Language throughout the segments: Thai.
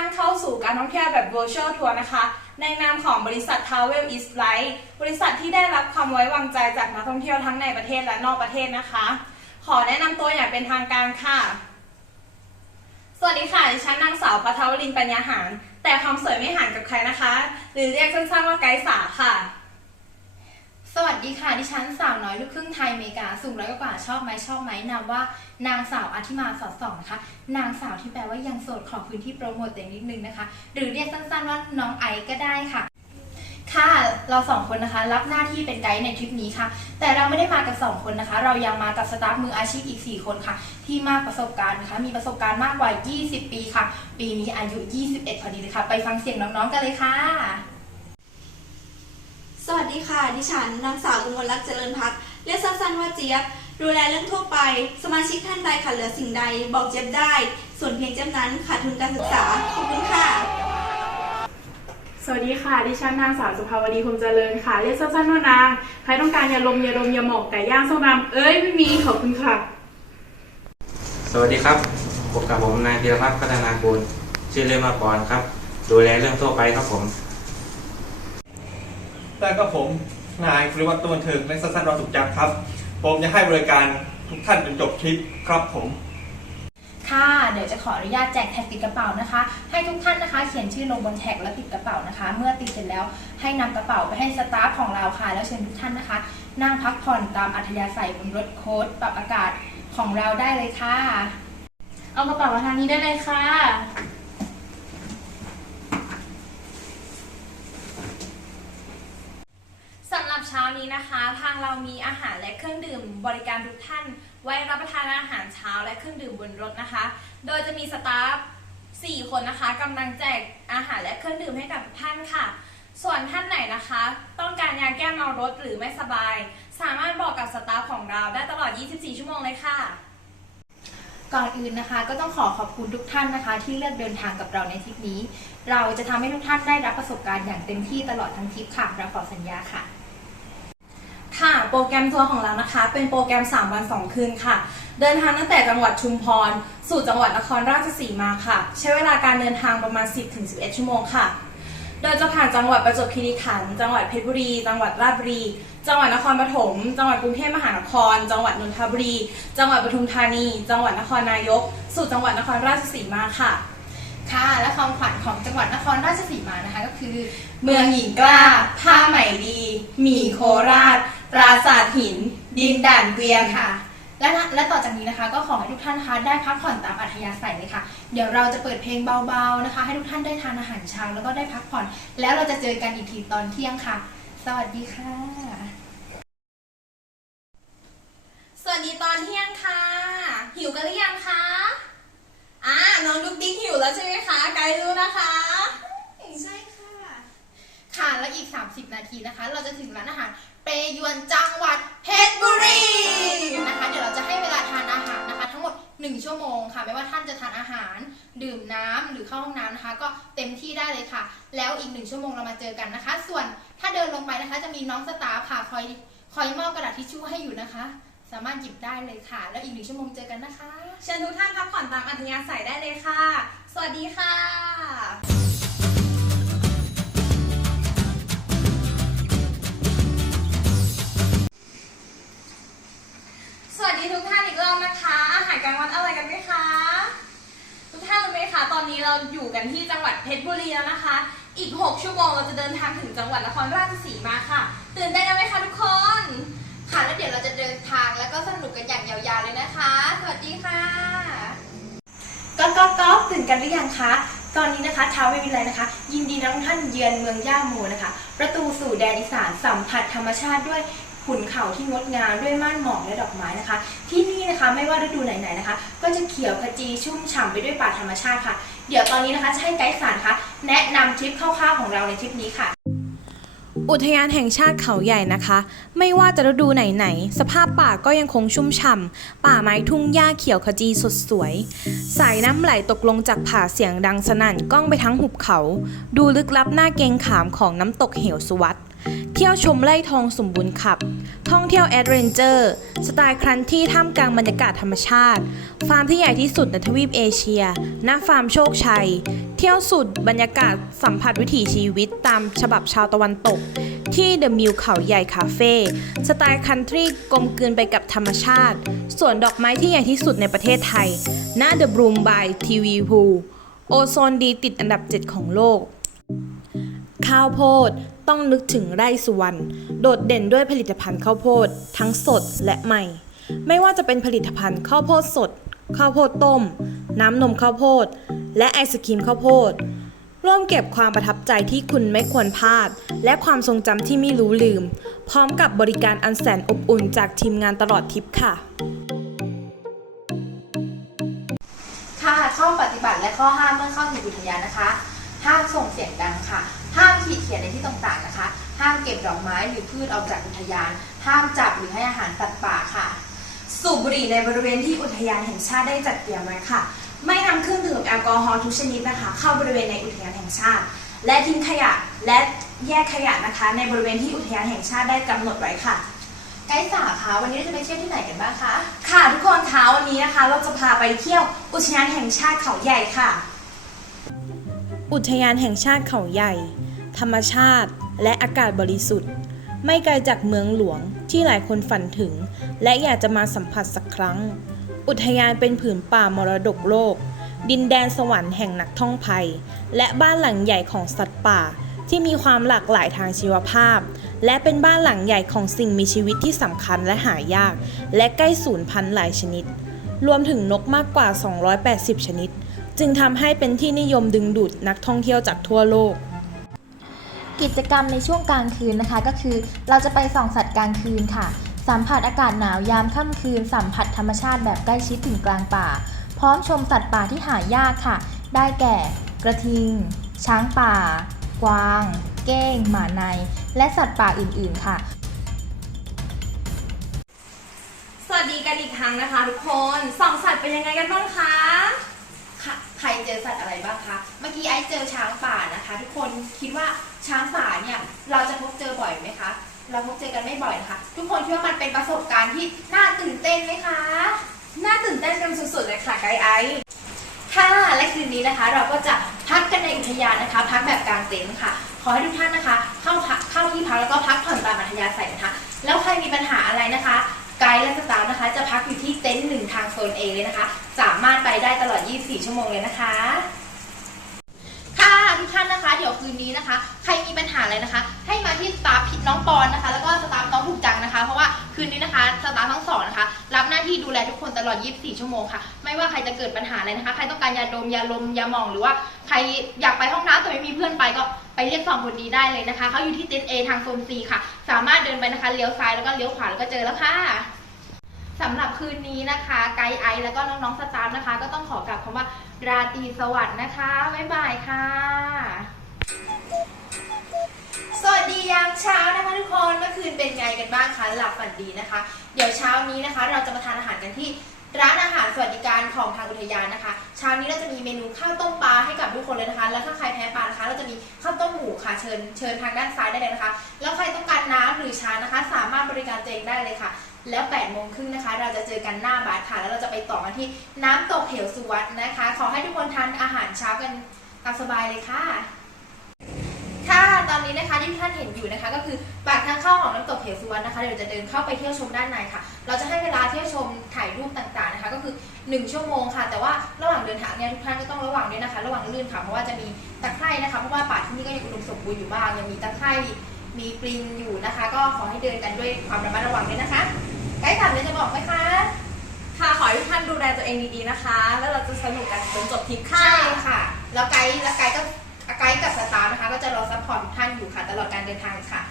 านเข้าสู่การท่องเที่ยวแบบ virtual tour นะคะ ในนามของบริษัท Travel is Light บริษัทที่ได้รับความไว้วางใจจากนักท่องเที่ยวทั้งในประเทศและนอกประเทศนะคะ ขอแนะนำตัวอย่างเป็นทางการค่ะ สวัสดีค่ะดิฉันนางสาวปัทวรินปัญญาหาร แต่ความสวยไม่ห่างกับใครนะคะ หรือเรียกสั้นๆว่าไกด์สาค่ะ สวัสดีค่ะ ดิฉันสาวน้อยลูกครึ่งไทยอเมริกาสูงร้อยกว่าชอบไหมชอบไหมนามว่านางสาวอาทิมาสอดส่องนะคะ นางสาวที่แปลว่ายังโสดขอพื้นที่โปรโมทตัวเองนิดนึงนะคะ หรือเรียกสั้นๆว่าน้องไอซ์ก็ได้ค่ะ ค่ะเราสองคนนะคะรับหน้าที่เป็นไกด์ในทริปนี้ค่ะ แต่เราไม่ได้มากับสองคนนะคะ เรายังมากับสตาฟมืออาชีพอีก 4 คนค่ะ ที่มากประสบการณ์นะคะ มีประสบการณ์มากกว่า 20 ปีค่ะ ปีนี้อายุ 21พอดีเลยค่ะ ไปฟังเสียงน้องๆกันเลยค่ะ สวัสดีค่ะ ดิฉันนางสาวอุมลรัตน์เจริญพัฒน์เรียกสั้นๆว่าเจี๊ยบ ดูแลเรื่องทั่วไป สมาชิกท่านใดขาดเหลือสิ่งใด บอกเจี๊ยบได้ ส่วนเพียงเจี๊ยบนั้นขาดทุนการศึกษา ขอบคุณค่ะ สวัสดีค่ะ ดิฉันนางสาวสุภาวดีคงเจริญค่ะ เรียกสั้นๆว่านาง ใครต้องการยาลมยาดมยาหมอกไก่ย่างส้มตำเอ้ยไม่มี ขอบคุณค่ะ สวัสดีครับพบกับผมนายธีรพัฒน์พัฒนากูลชื่อเล่นมาปอนครับ ดูแลเรื่องทั่วไปครับผม แล้วก็ผมนายฟริวัตตัวบันเทิงและสั้นๆเราสุขจักรครับ ผมจะให้บริการทุกท่านจนจบทริปครับผม ค่ะ เดี๋ยวจะขออนุญาตแจกแท็กติดกระเป๋านะคะ ให้ทุกท่านนะคะ เขียนชื่อลงบนแท็กและติดกระเป๋านะคะ เมื่อติดเสร็จแล้วให้นำกระเป๋าไปให้สตาฟของเราค่ะ แล้วเชิญทุกท่านนะคะ นั่งพักผ่อนตามอัธยาศัยบนรถโค้ดปรับอากาศของเราได้เลยค่ะ เอากระเป๋ามาทางนี้ได้เลยค่ะ สำหรับ เช้านี้นะคะ ทางเรามีอาหารและเครื่องดื่มบริการทุกท่าน ไว้รับประทานอาหารเช้าและเครื่องดื่มบนรถนะคะ โดยจะมีสตาฟ4 คนนะคะกำลังแจกอาหารและเครื่องดื่มให้กับท่านค่ะ ส่วนท่านไหนนะคะ ต้องการยาแก้เมารถหรือไม่สบาย สามารถบอกกับสตาฟของเราได้ตลอด 24 ชั่วโมงเลยค่ะ ก่อนอื่นนะคะ ก็ต้องขอขอบคุณทุกท่านนะคะ ที่เลือกเดินทางกับเราในทริปนี้ เราจะทำให้ทุกท่านได้รับประสบการณ์อย่างเต็มที่ตลอดทั้งทริปค่ะเราขอสัญญาค่ะ ค่ะ โปรแกรมทัวร์ของเรานะคะ เป็นโปรแกรม 3 วัน 2 คืนค่ะ เดินทางตั้งแต่จังหวัดชุมพร สู่จังหวัดนครราชสีมาค่ะ ใช้เวลาการเดินทางประมาณ 10-11 ชั่วโมงค่ะ โดยจะผ่านจังหวัดประจวบคีรีขันธ์จังหวัดเพชรบุรี จังหวัดราชบุรี จังหวัดนครปฐม จังหวัดกรุงเทพมหานคร จังหวัดนนทบุรี จังหวัดปทุมธานี จังหวัดนครนายก สู่จังหวัดนครราชสีมาค่ะค่ะและความขวัญของจังหวัดนครราชสีมานะคะก็คือ เมืองหญิงกล้าผ้าไหมดี หมี่โคราช ปราสาทหิน ดินด่านเกวียนค่ะค่ะ และนะและต่อจากนี้นะคะ ก็ขอให้ทุกท่านนะคะได้พักผ่อนตามอัธยาศัยเลยค่ะ เดี๋ยวเราจะเปิดเพลงเบาๆนะคะ ให้ทุกท่านได้ทานอาหารเช้าแล้วก็ได้พักผ่อน แล้วเราจะเจอกันอีกทีตอนเที่ยงค่ะ สวัสดีค่ะ สวัสดีตอนเที่ยงค่ะ หิวกันหรือยังคะอ่าน้องดุ๊กดิ๊กหิวแล้วใช่ไหมคะไกด์รู้นะคะใช่ค่ะ ค่ะและอีก 30 นาทีนะคะ เราจะถึงร้านอาหาร เปยวนจังหวัดเพชรบุรีนะคะ เดี๋ยวเราจะให้เวลาทานอาหารนะคะ ทั้งหมด 1 ชั่วโมงค่ะ ไม่ว่าท่านจะทานอาหาร ดื่มน้ำหรือเข้าห้องน้ำนะคะ ก็เต็มที่ได้เลยค่ะ แล้วอีกหนึ่งชั่วโมงเรามาเจอกันนะคะ ส่วนถ้าเดินลงไปนะคะ จะมีน้องสตาฟค่ะคอยคอยมอบกระดาษทิชชู่ให้อยู่นะคะ สามารถหยิบได้เลยค่ะ แล้วอีกหนึ่งชั่วโมงเจอกันนะคะ เชิญทุกท่านพักผ่อนตามอัธยาศัยได้เลยค่ะ สวัสดีค่ะ กท่านนะคะ อาหารกลางวันอร่อยกันไหมคะ ทุกท่านรู้ไหมคะ ตอนนี้เราอยู่กันที่จังหวัดเพชรบุรีแล้วนะคะ อีก 6 ชั่วโมงเราจะเดินทางถึงจังหวัดนครราชสีมาค่ะ ตื่นเต้นกันไหมคะทุกคน ค่ะแล้วเดี๋ยวเราจะเดินทางแล้วก็สนุกกันอย่างยาวๆเลยนะคะ สวัสดีค่ะก๊อกก๊อกก๊อกตื่นกันหรือยังคะ ตอนนี้นะคะท้าวไม่มีอะไรนะคะ ยินดีน้องท่านเยือนเมืองย่าโมนะคะ ประตูสู่แดนอีสานสัมผัสธรรมชาติด้วย ขุนเขาที่งดงามด้วยม่านหมอกและดอกไม้นะคะ ที่นี่นะคะไม่ว่าฤดูไหนๆนะคะ ก็จะเขียวขจีชุ่มฉ่ำไปด้วยป่าธรรมชาติค่ะ เดี๋ยวตอนนี้นะคะจะให้ไกด์สารคะแนะนำทริปคร่าวๆของเราในทริปนี้ค่ะอุทยานแห่งชาติเขาใหญ่นะคะ ไม่ว่าจะฤดูไหนๆสภาพป่าก็ยังคงชุ่มฉ่ำป่าไม้ทุ่งหญ้าเขียวขจีสดสวย สายน้ำไหลตกลงจากผาเสียงดังสนั่นก้องไปทั้งหุบเขา ดูลึกลับหน้าเกงขามของน้ำตกเหวสุวัต เที่ยวชมไร่ทองสมบูรณ์ขับ ท่องเที่ยวแอดเวนเจอร์สไตล์ครันที่ท่ามกลางบรรยากาศธรรมชาติ ฟาร์มที่ใหญ่ที่สุดในทวีปเอเชียณฟาร์มโชคชัย เที่ยวสุดบรรยากาศสัมผัสวิถีชีวิตตามฉบับชาวตะวันตก ที่เดอะมิลเขาใหญ่คาเฟ่สไตล์คันทรีกลมกลืนไปกับธรรมชาติสวนดอกไม้ที่ใหญ่ที่สุดในประเทศไทยหน้าเดอะบรูมบายทีวีพูโอโซนดีติดอันดับ 7 ของโลก ข้าวโพดต้องนึกถึงไร่สุวรรณโดดเด่นด้วยผลิตภัณฑ์ข้าวโพดทั้งสดและใหม่ ไม่ว่าจะเป็นผลิตภัณฑ์ข้าวโพดสด ข้าวโพดต้ม น้ำนมข้าวโพด และไอศครีมข้าวโพด ร่วมเก็บความประทับใจที่คุณไม่ควรพลาด และความทรงจำที่ไม่รู้ลืม พร้อมกับบริการอันแสนอบอุ่นจากทีมงานตลอดทริปค่ะค่ะข้อปฏิบัติและข้อห้ามเมื่อเข้าถึงอุทยานนะคะ ห้ามส่งเสียงดังค่ะ ห้ามขีดเขียนในที่ต่างๆนะคะ ห้ามเก็บดอกไม้หรือพืชออกจากอุทยาน ห้ามจับหรือให้อาหารสัตว์ป่าค่ะ สูบบุหรี่ในบริเวณที่อุทยานแห่งชาติได้จัดเตรียมไว้ค่ะ ไม่นำเครื่องดื่มแอลกอฮอล์ทุกชนิดนะคะ เข้าบริเวณในอุทยานแห่งชาติ และทิ้งขยะและแยกขยะนะคะ ในบริเวณที่อุทยานแห่งชาติได้กำหนดไว้ค่ะไกด์สาคะวันนี้เราจะไปเที่ยวที่ไหนกันบ้างคะ ค่ะทุกคนคะวันนี้นะคะ เราจะพาไปเที่ยวอุทยานแห่งชาติเขาใหญ่ค่ะ อุทยานแห่งชาติเขาใหญ่ ธรรมชาติ และอากาศบริสุทธิ์ ไม่ไกลจากเมืองหลวงที่หลายคนฝันถึง และอยากจะมาสัมผัสสักครั้ง อุทยานเป็นผืนป่ามรดกโลก ดินแดนสวรรค์แห่งนักท่องภัย และบ้านหลังใหญ่ของสัตว์ป่าที่มีความหลากหลายทางชีวภาพ และเป็นบ้านหลังใหญ่ของสิ่งมีชีวิตที่สำคัญและหายาก และใกล้สูญพันธุ์หลายชนิด รวมถึงนกมากกว่า 280 ชนิด จึงทำให้เป็นที่นิยมดึงดูดนักท่องเที่ยวจากทั่วโลก กิจกรรมในช่วงกลางคืนนะคะ ก็คือเราจะไปส่องสัตว์กลางคืนค่ะ สัมผัสอากาศหนาวยามค่ำคืน สัมผัสธรรมชาติแบบใกล้ชิดถึงกลางป่า พร้อมชมสัตว์ป่าที่หายากค่ะ ได้แก่ กระทิง ช้างป่า กวาง เก้ง หมาใน และสัตว์ป่าอื่นๆค่ะสวัสดีกันอีกครั้งนะคะทุกคนส่องสัตว์เป็นยังไงกันบ้างคะค่ะใครเจอสัตว์อะไรบ้างคะ เมื่อกี้ไอซ์เจอช้างป่านะคะ ทุกคนคิดว่า ช้างป่าเนี่ยเราจะพบเจอบ่อยไหมคะ เราพบเจอกันไม่บ่อยนะคะ ทุกคนคิดว่ามันเป็นประสบการณ์ที่น่าตื่นเต้นไหมคะ น่าตื่นเต้นกันสุดๆเลยค่ะไกด์ไอซ์ค่ะและคืนนี้นะคะเราก็จะพักกันในอุทยานนะคะ พักแบบกลางเต็นท์ค่ะ ขอให้ทุกท่านนะคะ เข้าพักเข้าที่พักแล้วก็พักผ่อนตามอัธยาศัยนะคะ แล้วใครมีปัญหาอะไรนะคะ ไกด์และสตาฟนะคะ จะพักอยู่ที่เต็นท์หนึ่งทางโซนเอเลยนะคะ สามารถไปได้ตลอด 24 ชั่วโมงเลยนะคะ ค่ะทุกท่านนะคะ เดี๋ยวคืนนี้นะคะ ครมีปัญหาอะไรนะคะ ให้มาที่สตาฟน้องปอนนะคะ แล้วก็สตาฟน้องถูกจังนะคะ เพราะว่าคืนนี้นะคะสตาฟทั้งสองนะคะ รับหน้าที่ดูแลทุกคนตลอด 24 ชั่วโมงค่ะ ไม่ว่าใครจะเกิดปัญหาอะไรนะคะ ใครต้องการยาดมยาลมยาหมองหรือว่าใครอยากไปห้องน้ำแต่ไม่มีเพื่อนไปก็ไปเรียกสองคนนี้ได้เลยนะคะเขาอยู่ที่เต็นท์เอทางโซนซีค่ะ สามารถเดินไปนะคะเลี้ยวซ้ายแล้วก็เลี้ยวขวาแล้วก็เจอแล้วค่ะสำหรับคืนนี้นะคะไกด์ไอซ์แล้วก็น้องๆสตาฟนะคะ ก็ต้องขอกลับคำว่าราตรีสวัสดิ์นะคะบ๊ายบายค่ะ สวัสดียามเช้านะคะทุกคนเมื่อคืนเป็นไงกันบ้างคะหลับฝันดีนะคะ เดี๋ยวเช้านี้นะคะ เราจะมาทานอาหารกันที่ร้านอาหารสวัสดิการของทางอุทยานนะคะเช้านี้เราจะมีเมนูข้าวต้มปลาให้กับทุกคนเลยนะคะ แล้วถ้าใครแพ้ปลานะคะ เราจะมีข้าวต้มหมูค่ะเชิญเชิญทางด้านซ้ายได้เลยนะคะ แล้วใครต้องการน้ำหรือชานะคะ สามารถบริการตัวเองได้เลยค่ะ แล้ว8โมงครึ่งนะคะ เราจะเจอกันหน้าบาร์ค่ะ แล้วเราจะไปต่อกันที่น้ำตกเหวสุวัตนะคะ ขอให้ทุกคนทานอาหารเช้ากันตามสบายเลยค่ะ ตอนนี้นะคะที่ท่านเห็นอยู่นะคะ ก็คือปากทางเข้าของน้ำตกเหวสุวรรณนะคะเดี๋ยวเราจะเดินเข้าไปเที่ยวชมด้านในค่ะ เราจะให้เวลาเที่ยวชมถ่ายรูปต่างๆนะคะ ก็คือ 1 ชั่วโมงค่ะ แต่ว่าระหว่างเดินทางเนี่ยทุกท่านก็ต้องระวังด้วยนะคะ ระวังลื่นค่ะเพราะว่าจะมีตะไคร่นะคะเพราะว่าป่าที่นี่ก็ยังอุดมสมบูรณ์อยู่บ้างยังมีตะไคร่มีปลิงอยู่นะคะ ก็ขอให้เดินกันด้วยความระมัดระวังด้วยนะคะไกด์ถามเลยจะบอกไหมคะค่ะขอให้ทุกท่านดูแลตัวเองดีๆนะคะ แล้วเราจะสนุกกันจนจบทริปค่ะใช่ค่ะแล้วไกด์แล้วไกด์ก็ไกด์กับสตาฟนะคะ ก็จะรอซัพพอร์ตทุกท่านอยู่ค่ะตลอดการเดินทางค่ะ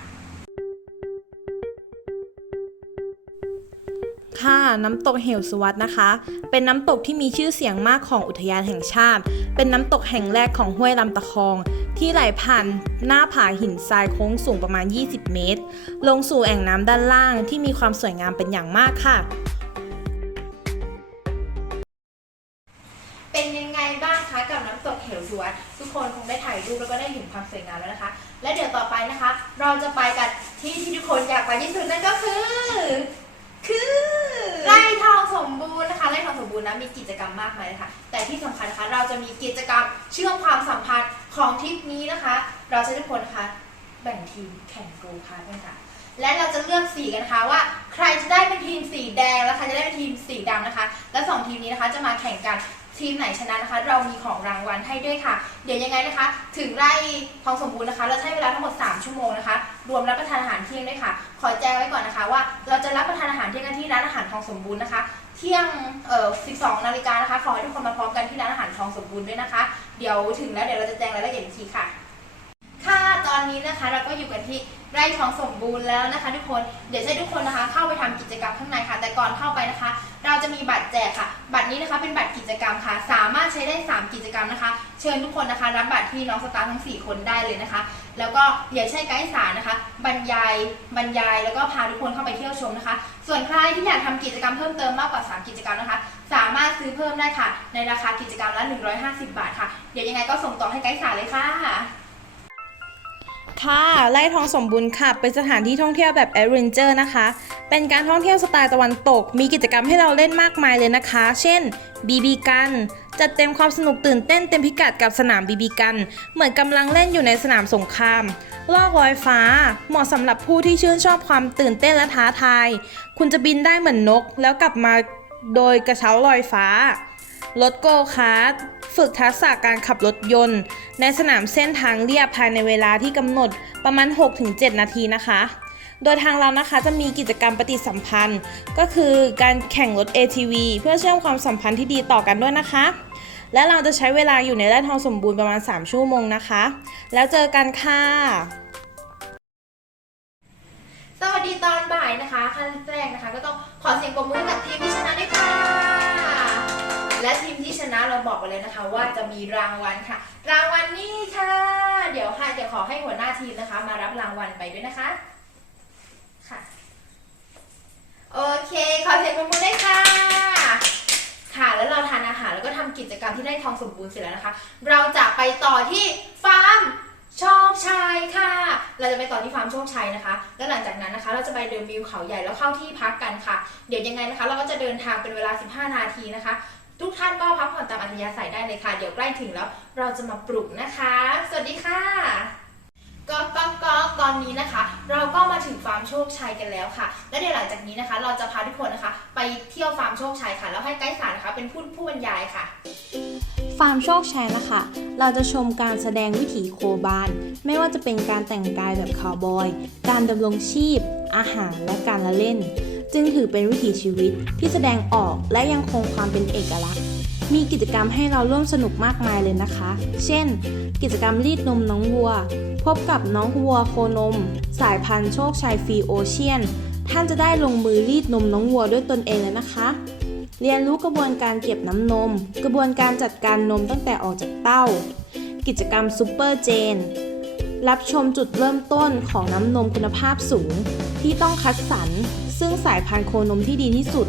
ค่ะน้ำตกเหวสวัตนะคะ เป็นน้ำตกที่มีชื่อเสียงมากของอุทยานแห่งชาติ เป็นน้ำตกแห่งแรกของห้วยลำตะคอง ที่ไหลผ่านหน้าผาหินทรายโค้งสูงประมาณ 20 เมตร ลงสู่แอ่งน้ำด้านล่างที่มีความสวยงามเป็นอย่างมากค่ะ คนคงได้ถ่ายรูปแล้วก็ได้เห็นความสวยงามแล้วนะคะ และเดี๋ยวต่อไปนะคะ เราจะไปกันที่ที่ทุกคนอยากไปที่สุดนั่นก็คือ คือไร่ทองสมบูรณ์นะคะไร่ทองสมบูรณ์นะมีกิจกรรมมากมายเลยค่ะ แต่ที่สำคัญนะคะ เราจะมีกิจกรรมเชื่อมความสัมพันธ์ของทริปนี้นะคะ เราจะทุกคนนะคะแบ่งทีมแข่งโกคาร์ทกันค่ะและเราจะเลือกสีกันนะคะว่าใครจะได้เป็นทีมสีแดงและใครจะได้เป็นทีมสีดำนะคะ และสองทีมนี้นะคะจะมาแข่งกัน ทีมไหนชนะนะคะ เรามีของรางวัลให้ด้วยค่ะ เดี๋ยวยังไงนะคะ ถึงไร่ทองสมบูรณ์นะคะ เราใช้เวลาทั้งหมด 3 ชั่วโมงนะคะ รวมรับประทานอาหารเที่ยงด้วยค่ะ ขอแจ้งไว้ก่อนนะคะ ว่าเราจะรับประทานอาหารเที่ยงกันที่ร้านอาหารทองสมบูรณ์นะคะ เที่ยงเอ่อ12 นาฬิกานะคะ ขอให้ทุกคนมาพร้อมกันที่ร้านอาหารทองสมบูรณ์ด้วยนะคะ เดี๋ยวถึงแล้วเดี๋ยวเราจะแจ้งรายละเอียดอีกทีค่ะ ค่ะตอนนี้นะคะเราก็อยู่กันที่ไร่ทองสมบูรณ์แล้วนะคะ ทุกคนเดี๋ยวจะให้ทุกคนนะคะ เข้าไปทำกิจกรรมข้างในค่ะ แต่ก่อนเข้าไปนะคะ เราจะมีบัตรแจกค่ะ บัตรนี้นะคะเป็นบัตรกิจกรรมค่ะ สามารถใช้ได้ 3 กิจกรรมนะคะ เชิญทุกคนนะคะ รับบัตรที่น้องสตาร์ทั้ง 4 คนได้เลยนะคะ แล้วก็เดี๋ยวใช้ไกด์สารนะคะ บรรยายบรรยายแล้วก็พาทุกคนเข้าไปเที่ยวชมนะคะ ส่วนใครที่อยากทำกิจกรรมเพิ่มเติมมากกว่า 3 กิจกรรมนะคะ สามารถซื้อเพิ่มได้ค่ะ ในราคากิจกรรมละ 150 บาทค่ะ เดี๋ยวยังไงก็ส่งต่อให้ไกด์สารเลยค่ะ ค่ะไร่ทองสมบูรณ์ค่ะ เป็นสถานที่ท่องเที่ยวแบบแอดเวนเจอร์นะคะ เป็นการท่องเที่ยวสไตล์ตะวันตก มีกิจกรรมให้เราเล่นมากมายเลยนะคะ เช่นบีบีกัน จัดเต็มความสนุกตื่นเต้นเต็มพิกัดกับสนามบีบีกัน เหมือนกำลังเล่นอยู่ในสนามสงครามลอกลอยฟ้า เหมาะสำหรับผู้ที่ชื่นชอบความตื่นเต้นและท้าทาย คุณจะบินได้เหมือนนก แล้วกลับมาโดยกระเช้าลอยฟ้า รถโกคาร์ทฝึกทักษะการขับรถยนต์ ในสนามเส้นทางเรียบภายในเวลาที่กำหนดประมาณ 6-7 นาทีนะคะ โดยทางเรานะคะจะมีกิจกรรมปฏิสัมพันธ์ ก็คือการแข่งรถ ATV เพื่อเชื่อมความสัมพันธ์ที่ดีต่อกันด้วยนะคะ และเราจะใช้เวลาอยู่ในไร่ทองสมบูรณ์ประมาณ 3 ชั่วโมงนะคะ แล้วเจอกันค่ะสวัสดีตอนบ่ายนะคะขั้นแรกนะคะ ก็ต้องขอเสียงปรบมือกับทีมที่ชนะด้วยค่ะ และทีมที่ชนะเราบอกไปเลยนะคะ ว่าจะมีรางวัลค่ะ รางวัลนี่ค่ะ เดี๋ยวให้เดี๋ยวขอให้หัวหน้าทีมนะคะ มารับรางวัลไปด้วยนะคะค่ะโอเคขอเสียงปรบมือด้วยค่ะ ค่ะแล้วเราทานอาหารแล้วก็ทำกิจกรรมที่ได้ทองสมบูรณ์เสร็จแล้วนะคะ เราจะไปต่อที่ฟาร์มโชคชัยค่ะ เราจะไปต่อที่ฟาร์มโชคชัยนะคะ แล้วหลังจากนั้นนะคะ เราจะไปเดินวิวเขาใหญ่แล้วเข้าที่พักกันค่ะ เดี๋ยวยังไงนะคะ เราก็จะเดินทางเป็นเวลา 15 นาทีนะคะ ทุกท่านก็พักผ่อนตามอัธยาศัยได้เลยค่ะ เดี๋ยวใกล้ถึงแล้วเราจะมาปลุกนะคะ สวัสดีค่ะก็ก็ก็ตอนนี้นะคะ เราก็มาถึงฟาร์มโชคชัยกันแล้วค่ะ และเดี๋ยวหลังจากนี้นะคะ เราจะพาทุกคนนะคะ ไปเที่ยวฟาร์มโชคชัยค่ะ แล้วให้ไกด์สารนะคะ เป็นผู้ผู้บรรยายค่ะ ฟาร์มโชคชัยนะคะ เราจะชมการแสดงวิถีโคบาน ไม่ว่าจะเป็นการแต่งกายแบบคาวบอย การดำรงชีพ อาหารและการละเล่น จึงถือเป็นวิถีชีวิตที่แสดงออกและยังคงความเป็นเอกลักษณ์ มีกิจกรรมให้เราร่วมสนุกมากมายเลยนะคะ เช่น กิจกรรมรีดนมน้องวัว พบกับน้องวัวโคนม สายพันธุ์โชคชัยฟรีโอเชียน ท่านจะได้ลงมือรีดนมน้องวัวด้วยตนเองเลยนะคะ เรียนรู้กระบวนการเก็บน้ำนม กระบวนการจัดการนมตั้งแต่ออกจากเต้า กิจกรรมซูเปอร์เจนรับชมจุดเริ่มต้นของน้ำนมคุณภาพสูง ที่ต้องคัดสรร ซึ่งสายพันธุ์โคนมที่ดีที่สุด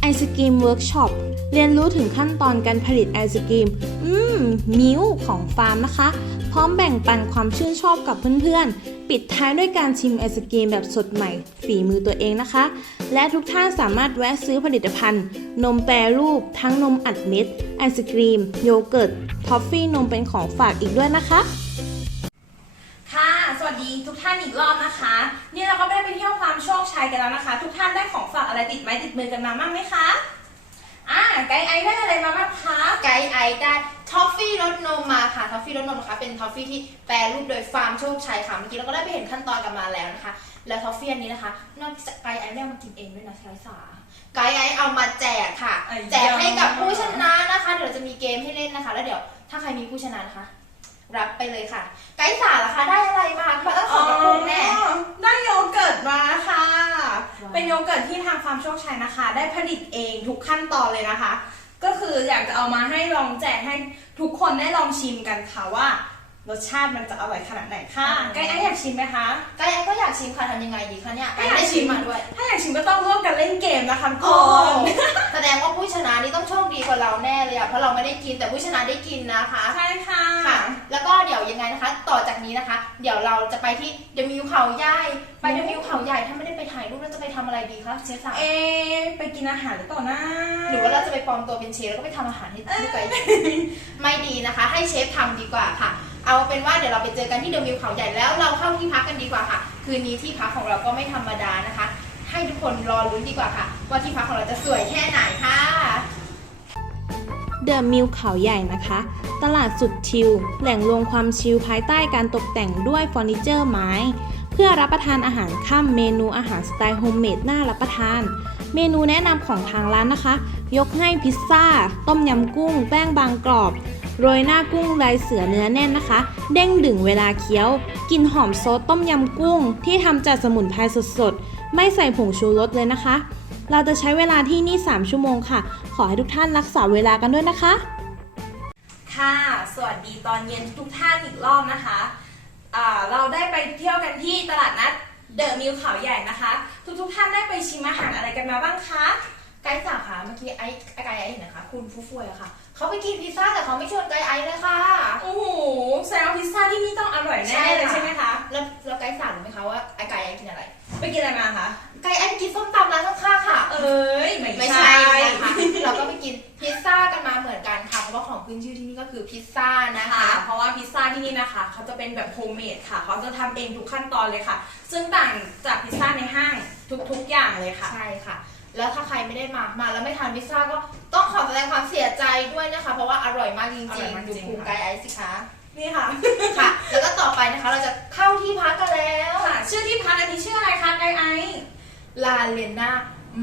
ไอศกรีมเวิร์กช็อปเรียนรู้ถึงขั้นตอนการผลิตไอศกรีม อืม มิ้วของฟาร์มนะคะ พร้อมแบ่งปันความชื่นชอบกับเพื่อนๆ ปิดท้ายด้วยการชิมไอศกรีมแบบสดใหม่ ฝีมือตัวเองนะคะ และทุกท่านสามารถแวะซื้อผลิตภัณฑ์ นมแปรรูป ทั้งนมอัดเม็ด ไอศกรีม โยเกิร์ตทอฟฟี่นมเป็นของฝากอีกด้วยนะคะ ค่ะ สวัสดีทุกท่านอีกรอบนะคะ นี่เราก็ได้ไปเที่ยวฟาร์มโชคชัยกันแล้วนะคะ ทุกท่านได้ของฝากอะไรติดไม้ติดมือกันมาบ้างไหมคะอ่าไกด์ไอได้อะไรมาบ้างคะไกด์ไอซ์ได้ทอฟฟี่รสนมมาค่ะทอฟฟี่รสนมนะคะเป็นทอฟฟี่ที่แปรรูปโดยฟาร์มโชคชัยค่ะเมื่อกี้เราก็ได้ไปเห็นขั้นตอนกันมาแล้วนะคะ แล้วทอฟฟี่อันนี้นะคะนอกจากไกด์ไอซ์ได้เอามากินเองด้วยนะไกด์สาไกด์ไอซ์เอามาแจกค่ะไอ้ยาแจกให้กับผู้ชนะนะคะ เดี๋ยวเราจะมีเกมให้เล่นนะคะ แล้วเดี๋ยวถ้าใครมีผู้ชนะนะคะ รับไปเลยค่ะ ไกด์สาล่ะคะได้อะไรมาคะต้องขอบคุณแน่ได้โยเกิร์ตมาค่ะ เป็นโยเกิร์ตที่ทางฟาร์มโชคชัยนะคะ ได้ผลิตเองทุกขั้นตอนเลยนะคะ ก็คืออยากจะเอามาให้ลองแจกให้ทุกคนได้ลองชิมกันค่ะว่า รสชาติมันจะอร่อยขนาดไหนค่ะไกด์ไอซ์อยากชิมไหมคะไกด์ไอซ์ก็อยากชิมค่ะทำยังไงดีคะเนี่ยไม่ไออยากซ์ได้ชิชิมมมาด้วย ถ้าอยากชิมก็ต้องร่วมกันเล่นเกมนะคะทุกคโอ้นแสดงว่าผู้ชนะนี่ต้องโชคดีกว่าเราแน่เลยอะเพราะเราไม่ได้กินแต่ผู้ชนะได้กินนะคะ ใช่ค่ะค่ะ แล้วก็เดี๋ยวยังไงนะคะ ต่อจากนี้นะคะ เดี๋ยวเราจะไปที่เดมิวเขาใหญ่ไปเดมิวเขาใหญ่ถ้าไม่ได้ไปถ่ายรูปเราจะไปทำอะไรดีคะเชฟสาวเอะไปกินอาหารหรือเปล่านะหรือว่าเราจะไปปลอมตัวเป็นเชฟแล้วก็ไปทำอาหารให้ลูกไก่ไม่ดีนะคะ ให้เชฟทำดีกว่าค่ะ เอาเป็นว่าเดี๋ยวเราไปเจอกันที่เดมิวเขาใหญ่แล้วเราเข้าที่พักกันดีกว่าค่ะ คืนนี้ที่พักของเราก็ไม่ธรรมดานะคะ ให้ทุกคนรอลุ้นดีกว่าค่ะ ว่าที่พักของเราจะสวยแค่ไหนค่ะเดอะมิลเขาใหญ่นะคะ ตลาดสุดชิล แหล่งรวมความชิลภายใต้การตกแต่งด้วยเฟอร์นิเจอร์ไม้ เพื่อรับประทานอาหารค่ำเมนูอาหารสไตล์โฮมเมดน่ารับประทาน เมนูแนะนำของทางร้านนะคะ ยกให้พิซซ่า ต้มยำกุ้ง แป้งบางกรอบ โรยหน้ากุ้งลายเสือเนื้อแน่นนะคะ เด้งดึงเวลาเคี้ยว กลิ่นหอมซดต้มยำกุ้ง ที่ทำจากสมุนไพรสดๆ ไม่ใส่ผงชูรสเลยนะคะ เราจะใช้เวลาที่นี่ 3 ชั่วโมงค่ะ ขอให้ทุกท่านรักษาเวลากันด้วยนะคะ ค่ะ สวัสดีตอนเย็นทุกท่านอีกรอบนะคะเราได้ไปเที่ยวกันที่ตลาดนัดเดอะมิลเขาใหญ่นะคะ ทุกๆท่านได้ไปชิมอาหารอะไรกันมาบ้างคะ กด์จ๋าค่ะเมื่อกี้ไอ้ไอ้ไกด์ไอ้เห็นนะคะ คุณฟู่ฟวยอะค่ะเขาไปกินพิซซ่าแต่เขาไม่ชวนไกด์ไอ้เลยค่ะ โอ้โหแสดงว่าพิซซ่าที่นี่ต้องอร่อยใช่แน่เลยค่ะใช่ไหมคะ แล้วแล้วไกด์สาวรู้ไหมคะว่าไอ้ไกด์ไอ้กินอะไร ไปกินอะไรมาคะ ไกด์ไอ้กินส้มตำร้านข้างๆค่ะ เอ้ยไม่ไม่ใช่ใช่นะคะเราก็ไปกินพิซซ่ากันมาเหมือนกันค่ะเพราะว่าของขึ้นชื่อที่นี่ก็คือพิซซ่านะนะคะคะ เพราะว่าพิซซ่าที่นี่นะคะเขาจะเป็นแบบโฮมเมดค่ะเขาจะทำเองทุกขั้นตอนเลยค่ะ ซึ่งต่างจากพิซซ่าในห้างทุกๆอย่างเลยค่ะ ใช่ค่ะ แล้วถ้าใครไม่ได้มา มาแล้วไม่ทานพิซซ่าก็ต้องขอแสดงความเสียใจด้วยนะคะ เพราะว่าอร่อยมากจอริร่องยมากๆจริดูงภูมิค่ะไกด์ไอซ์สิคะนี่ค่ะ ค่ะ แล้วก็ต่อไปนะคะเราจะเข้าที่พักกันแล้วค่ะ ชื่อที่พักอันนี้ชื่ออะไรคะไกไอซ์ลาเลนา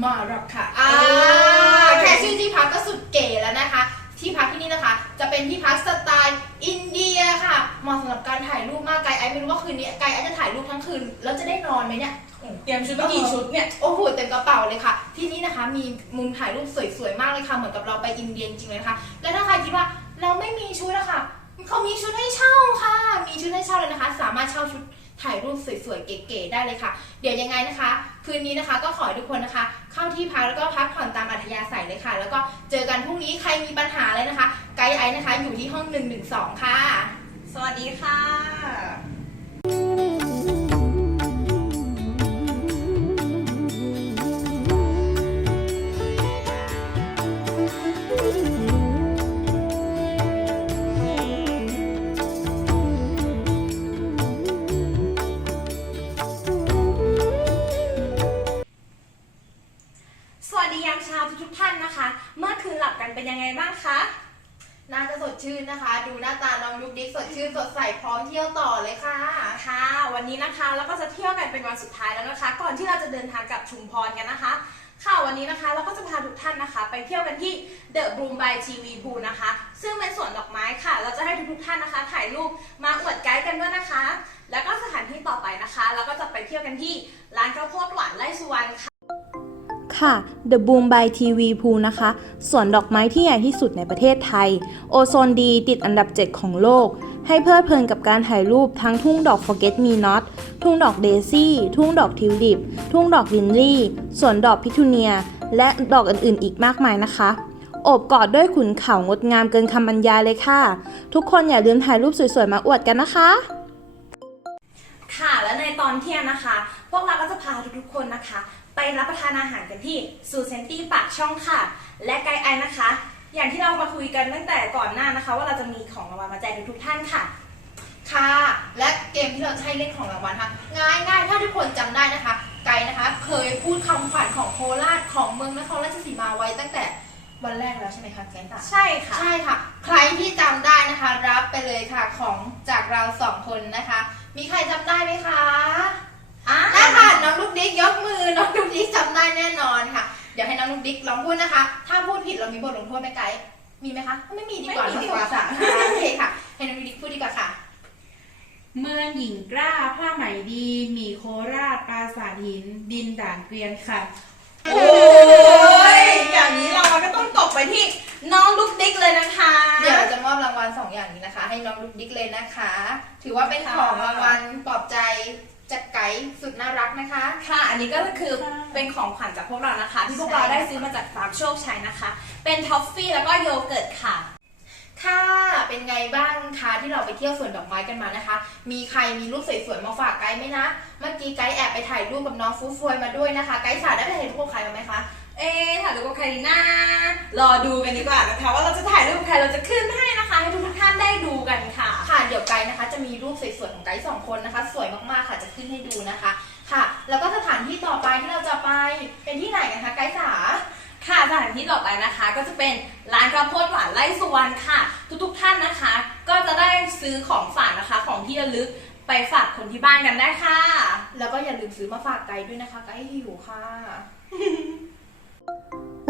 มารับค่ะอ่าเอ้ยแค่ชื่อที่พักก็สุดเก๋แล้วนะคะ ที่พักที่นี่นะคะ จะเป็นที่พักสไตล์อินเดียค่ะเหมาะสำหรับการถ่ายรูปมากไกด์ไอซ์ไม่รู้ว่าคืนนี้ไกด์ไอซ์จะถ่ายรูปทั้งคืนแล้วจะได้นอนไหมเนี่ยเตรียมชุดมากี่ชุดเนี่ยโอ้โหเต็มกระเป๋าเลยค่ะ ที่นี่นะคะมีมุมถ่ายรูปสวยๆมากเลยค่ะเหมือนกับเราไปอินเดียจริงๆเลยนะคะและถ้าใครคิดว่าเราไม่มีชุดอะค่ะเขามีชุดให้เช่าค่ะ มีชุดให้เช่าเลยนะคะ สามารถเช่าชุด ถ่ายรูปสวยๆเก๋ๆได้เลยค่ะ เดี๋ยวยังไงนะคะ คืนนี้นะคะก็ขอให้ทุกคนนะคะ เข้าที่พักแล้วก็พักผ่อนตามอัธยาศัยเลยค่ะ แล้วก็เจอกันพรุ่งนี้ใครมีปัญหาอะไรนะคะ ไกด์ไอซ์นะคะ อยู่ที่ห้อง 112 ค่ะ สวัสดีค่ะ วันสุดท้ายแล้วนะคะ ก่อนที่เราจะเดินทางกลับชุมพรกันนะคะ ค่ะวันนี้นะคะเราก็จะพาทุกท่านนะคะ ไปเที่ยวกันที่ The Bloom by TV Pool นะคะ ซึ่งเป็นสวนดอกไม้ค่ะ เราจะให้ทุกๆท่านนะคะถ่ายรูปมาอวดไกด์กันด้วยนะคะ แล้วก็สถานที่ต่อไปนะคะ เราก็จะไปเที่ยวกันที่ร้านข้าวโพดหวานไร่สุวรรณค่ะ ค่ะ The Boom by TV Pool นะคะ สวนดอกไม้ที่ใหญ่ที่สุดในประเทศไทย โอโซนดีติดอันดับ 7 ของโลก ให้เพลิดเพลินกับการถ่ายรูปทั้งทุ่งดอก Forget Me Not ทุ่งดอกเดซี่ ทุ่งดอกทิวลิป ทุ่งดอกลินลี่ สวนดอกพิทูเนีย และดอกอื่นๆ อีกมากมายนะคะ โอบกอดด้วยขุนเขางดงามเกินคำบรรยายเลยค่ะ ทุกคนอย่าลืมถ่ายรูปสวยๆ มาอวดกันนะคะค่ะและในตอนเที่ยงนะคะ พวกเราก็จะพาทุกๆคนนะคะ ไปรับประทานอาหารกันที่ซูเซนตี้ปากช่องค่ะ และไกด์ไอนะคะ อย่างที่เรามาคุยกันตั้งแต่ก่อนหน้านะคะ ว่าเราจะมีของรางวัลมาแจกทุกๆท่านค่ะ ค่ะ และเกมที่เราจะให้เล่นของรางวัลค่ะ ง่ายง่ายๆถ้าทุกคนจำได้นะคะ ไกด์นะคะ เคยพูดคำขวัญของโคราชของเมืองนครราชสีมาไว้ตั้งแต่วันแรกแล้วใช่ไหมคะไกด์ตาใช่ค่ะใช่ค่ะ ใครที่จำได้นะคะ รับไปเลยค่ะของจากเราสองคนนะคะ มีใครจำได้ไหมคะอะ น่าค่ะน้องลูกดิ๊กยกมือน้องลูกดิ๊กจำได้แน่นอนค่ะ เดี๋ยวให้น้องลูกดิ๊กลองพูดนะคะ ถ้าพูดผิดเรามีบทลงโทษไหมไกด์มีไหมคะ ไม่มีดีกว่าไม่มีดีกว่าค่ะค่ะโอเคค่ะ ให้น้องลูกดิ๊กพูดดีกว่าค่ะ เมืองหญิงกล้าผ้าไหมดีหมี่โคราชปราสาทหิน ดินด่านเกวียนค่ะ โอ้ยอย่างนี้เราก็ต้องตกไปที่น้องลูกดิ๊กเลยนะคะ เดี๋ยวเราจะมอบรางวัลสองอย่างนี้นะคะ ให้น้องลูกดิ๊กเลยนะคะ ถือว่าเป็นของรางวัลปลอบใจจากไกด์ สุดน่ารักนะคะ ค่ะ อันนี้ก็คือเป็นของขวัญจากพวกเรานะคะ ที่พวกเราได้ซื้อมาจากฟาร์มโชคชัยนะคะ เป็นท็อฟฟี่แล้วก็โยเกิร์ตค่ะ ค่ะเป็นไงบ้างคะที่เราไปเที่ยวสวนดอกไม้กันมานะคะ มีใครมีรูปสวยๆมาฝากไกด์ไหมนะ เมื่อกี้ไกด์แอบไปถ่ายรูปกับน้องฟูฟวยมาด้วยนะคะ ไกด์สาได้ไปถ่ายรูปกับใครมาไหมคะ เอ๊ะถ่ายรูปกับใครดีนะรอดูกันดีกว่านะคะว่าเราจะถ่ายรูปกับใครเราจะขึ้นให้นะคะ ให้ทุกท่านได้ดูกันค่ะ ค่ะเดี๋ยวไกด์นะคะ จะมีรูปสวยๆของไกด์สองคนนะคะ สวยมากๆค่ะจะขึ้นให้ดูนะคะ ค่ะ แล้วก็สถานที่ต่อไปที่เราจะไปเป็นที่ไหนกันคะไกด์สา ค่ะสถานที่ต่อไปนะคะ ก็จะเป็นร้านข้าวโพดหวานไร่สุวรรณค่ะ ทุกๆท่านนะคะ ก็จะได้ซื้อของฝากนะคะของที่ระลึกไปฝากคนที่บ้านกันได้ค่ะ แล้วก็อย่าลืมซื้อมาฝากไกด์ด้วยนะคะไกด์หิวค่ะ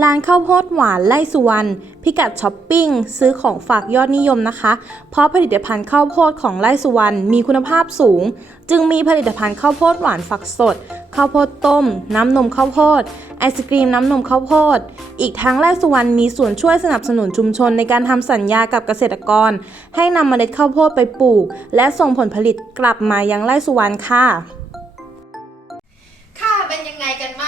ร้านข้าวโพดหวานไล่สุวรรณพิกัดช้อปปิ้ง ซื้อของฝากยอดนิยมนะคะ เพราะผลิตภัณฑ์ข้าวโพดของไล่สุวรรณมีคุณภาพสูง จึงมีผลิตภัณฑ์ข้าวโพดหวานฝักสด ข้าวโพดต้ม น้ำนมข้าวโพด ไอศกรีมน้ำนมข้าวโพด อีกทั้งไร่สุวรรณมีส่วนช่วยสนับสนุนชุมชนในการทำสัญญากับเกษตรกร ให้นำเมล็ดข้าวโพดไปปลูก และส่งผลผลิตกลับมายังไร่สุวรรณค่ะ ค่ะเป็นยังไงกันบ้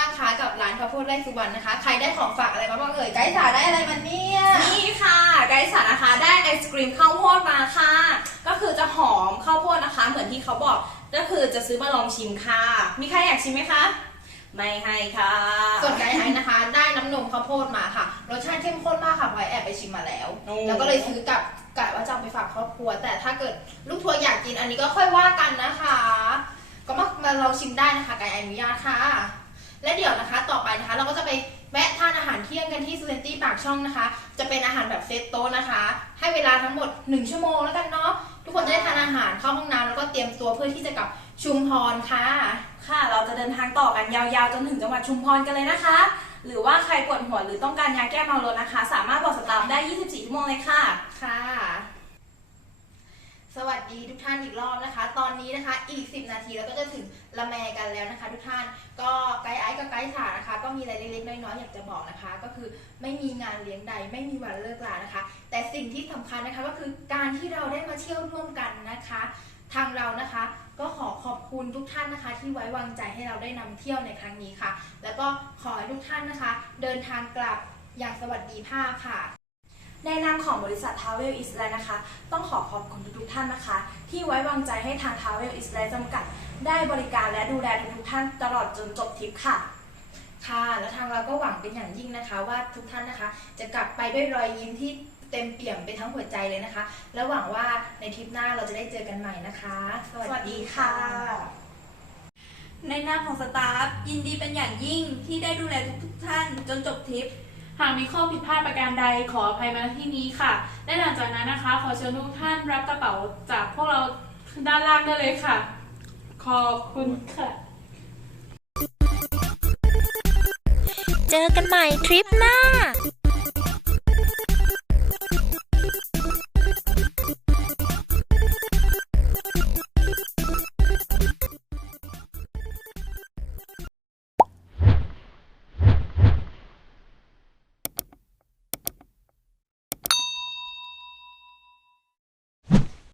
าง คะกับร้านข้าวโพดไร่สุวรรณนะคะ ใครได้ของฝากอะไรมาบ้างเอ่ยไกด์สาได้อะไรมาเนี่ย นี่ค่ะ ไกด์สารนะคะได้ไอศกรีมข้าวโพดมาค่ะ ก็คือจะหอมข้าวโพดนะคะ เหมือนที่เขาบอกก็คือจะซื้อมาลองชิมค่ะ มีใครอยากชิมไหมคะ ไม่ให้ค่ะ ส่วนไกด์ไอซ์นะคะ ได้น้ำนมข้าวโพดมาค่ะ รสชาติเข้มข้นมากค่ะพลอยแอบไปชิมมาแล้ว โอ้ แล้วก็เลยซื้อกลับกะว่าจะเอาไปฝากครอบครัว แต่ถ้าเกิดลูกทัวร์อยากกินอันนี้ก็ค่อยว่ากันนะคะ ก็มามาลองชิมได้นะคะไกด์อนุญาตค่ะ และเดี๋ยวนะคะต่อไปนะคะ เราก็จะไปแวะทานอาหารเที่ยงกันที่ซูเซนตี้ปากช่องนะคะ จะเป็นอาหารแบบเซตโต๊ะนะคะ ให้เวลาทั้งหมด 1 ชั่วโมงแล้วกันเนาะทุกคนจะได้ทานอาหารเข้าห้องน้ำแล้วก็เตรียมตัวเพื่อที่จะกลับชุมพรค่ะ ค่ะ เราจะเดินทางต่อกันยาวๆ จนถึงจังหวัดชุมพรกันเลยนะคะ หรือว่าใครปวดหัวหรือต้องการยาแก้เมารถนะคะ สามารถบอกสตาฟได้ 24 ชั่วโมงเลยค่ะ ค่ะ สวัสดีทุกท่านอีกรอบนะคะ ตอนนี้นะคะอีก 10 นาทีแล้วก็จะถึงละแมกันแล้วนะคะ ทุกท่านก็ไกด์ไอซ์กับไกด์สานะคะ ก็มีอะไรเล็กๆน้อยๆอยากจะบอกนะคะ ก็คือไม่มีงานเลี้ยงใด ไม่มีวันเลิกลานะคะ แต่สิ่งที่สำคัญนะคะก็คือการที่เราได้มาเที่ยวร่วมกันนะคะ ทางเรานะคะก็ขอขอบคุณทุกท่านนะคะ ที่ไว้วางใจให้เราได้นำเที่ยวในครั้งนี้ค่ะ แล้วก็ขอให้ทุกท่านนะคะ เดินทางกลับอย่างสวัสดีภาพค่ะ ในนามของบริษัท Travel i s l a n d นะคะ ต้องขอขอบคุณทุกๆท่านนะคะ ที่ไว้วางใจให้ทาง Travel i s l a n d จำกัด ได้บริการและดูแลทุกๆท่านตลอดจนจบทริปค่ะ ค่ะและทางเราก็หวังเป็นอย่างยิ่งนะคะ ว่าทุกท่านนะคะ จะกลับไปด้วยรอยยิ้มที่เต็มเปี่ยมไปทั้งหัวใจเลยนะคะ และหวังว่าในทริปหน้าเราจะได้เจอกันใหม่นะคะ สวัสดีค่ะ ในนามของสตาฟยินดีเป็นอย่างยิ่งที่ได้ดูแลทุกๆท่านจนจบทริป หากมีข้อผิดพลาดประการใดขออภัยมาที่นี้ค่ะ และหลังจากนั้นนะคะ ขอเชิญทุกท่านรับกระเป๋าจากพวกเราด้านล่างได้เลยค่ะ ขอบคุณค่ะ เจอกันใหม่ทริปหน้า